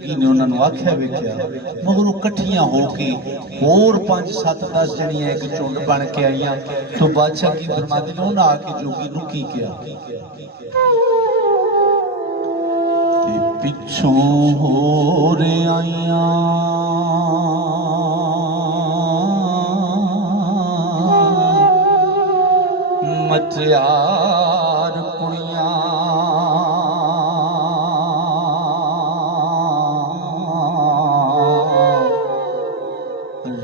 जोगी ने उन्होंने आख्या वेख्या मगर वो कट्ठियां होके होर 5-7-10 जणियां एक झुंड बन के आईयां तो बादशाह की फरमाते ने उन्हें आके जोगी नूं की किया पिछों होर आईयां मटियार कुड़ियां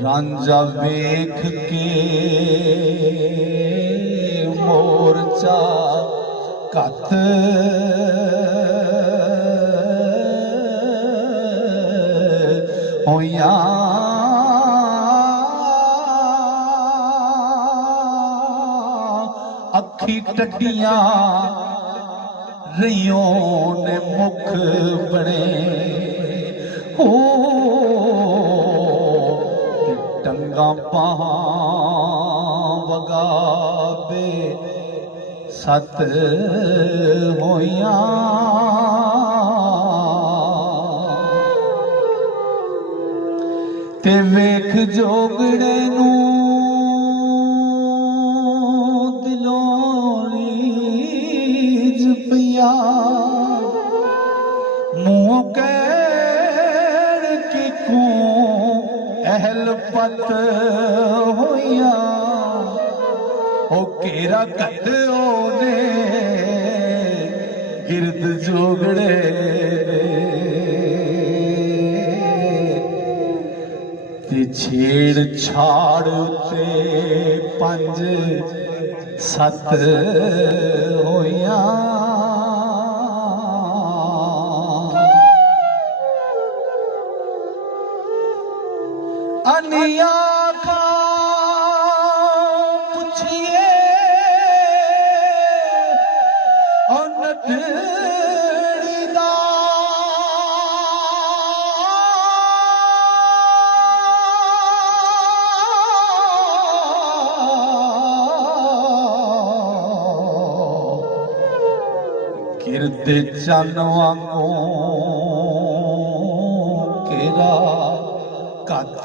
रांझा वेख के मोरचा कत होया अखी टड्डियां रहियों ने मुख बने हो टंगा पहां वगाबे सत होया ते वेख जोगड़े नू पिया मुँह कैर की को अहल पत होया ओ केरा कद ओने गिरद जोगड़े ते छेड़ छाड़ ते 5-7 होया अनिया का पुछिए और नटड़ीदा किरते चन वांगू केरा कत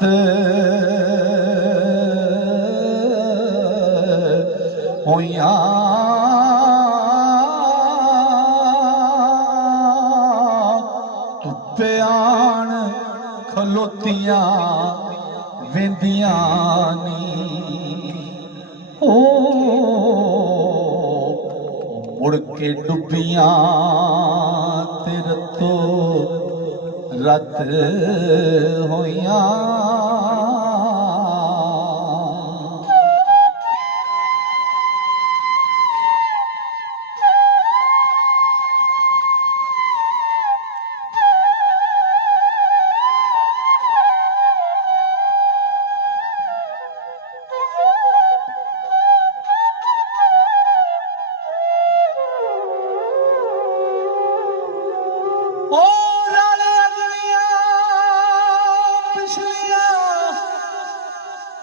होया धुप्पे आन खलोतियां वेंदियां नी ओ मुड़ के डुबियां ते रतो रत होया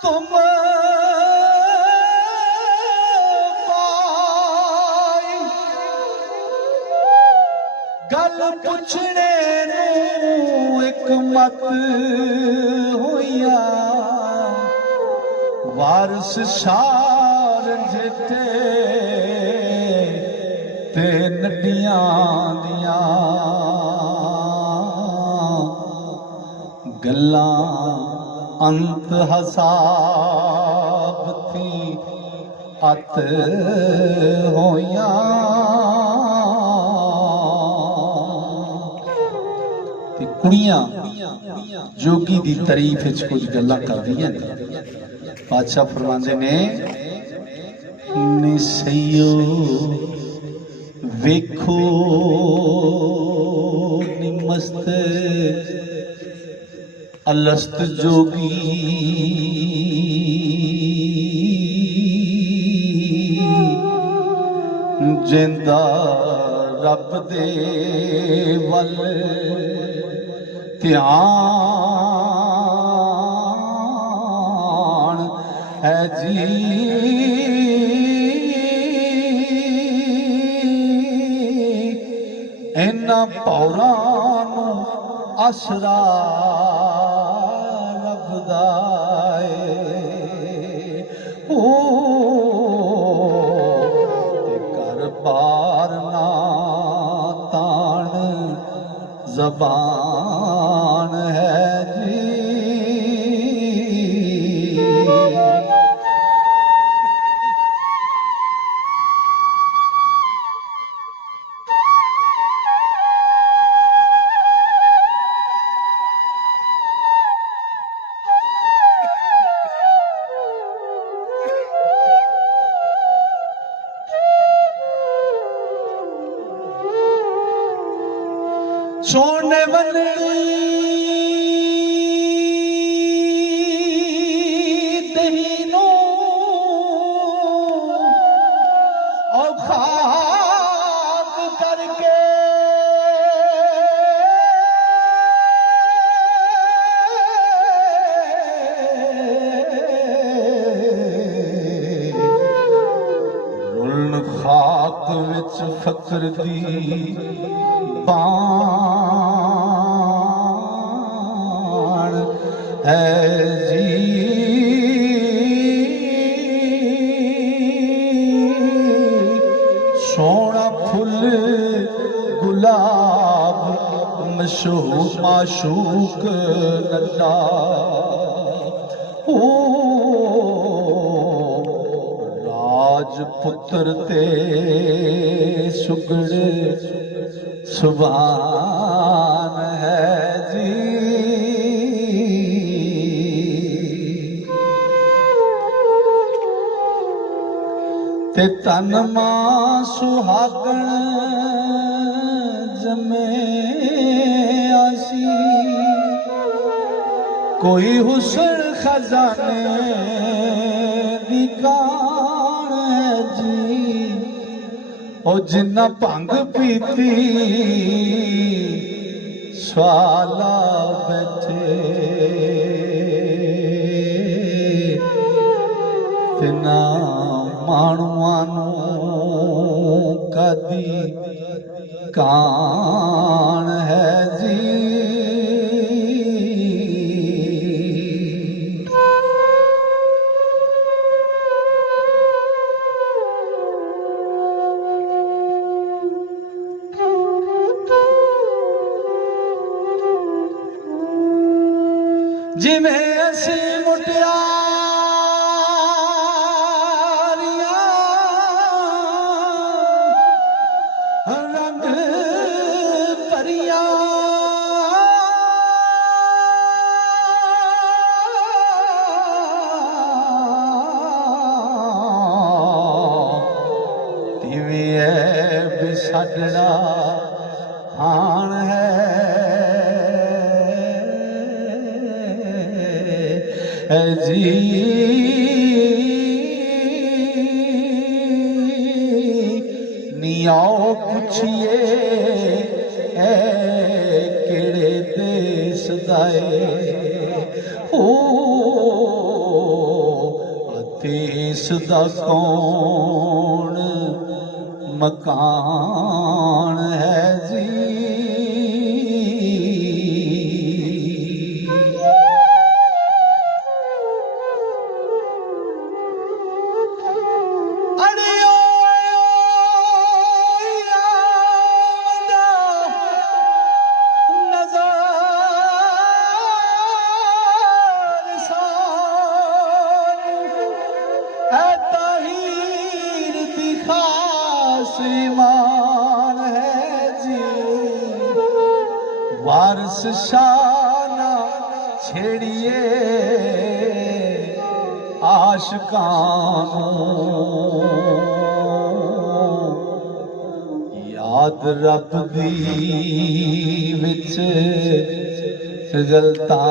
तुम पाई गल पुछने नूं एक मत होया वारस शार जेते ते नदियां दियां गल्लां अंत हसाब थी अत होया ते कुड़ियां जोगी दी तारीफ विच कुछ गल्लां करदियां ने बादशाह फरमांदे ने निसैयो वेखो निमस्त अलस्त जोगी जिंदा रब दे वल ध्यान है जी इन्हां पौरां नूं आसरा लभदा है ते घर बार ना तान ज़बान है जी। सोने दहीनो और खाक करके रुलन खाक विच फकर दी बाण है जी। सोना फुल गुलाब माशूक नन्ना ओ राजपुत्र ते सुगड़ सुभान है जी। ते तन मां सुहागण जमे आसी कोई हुस्न खजाने दी कान है जी। ओ जिन्ना भंग पीती स्वाला बैठे तिना मानुआ नूं कदी कान है जी। जिमें असी मुटियारियां रंग परियां तिवें बिछड़ना आन है जी। नी आओ पुछिए केड़े देश दाए ओ देश दा कौन मकान है जी। ईमान है जी वारिस शाना छेड़िए आशिकानों याद रब दी विच गलता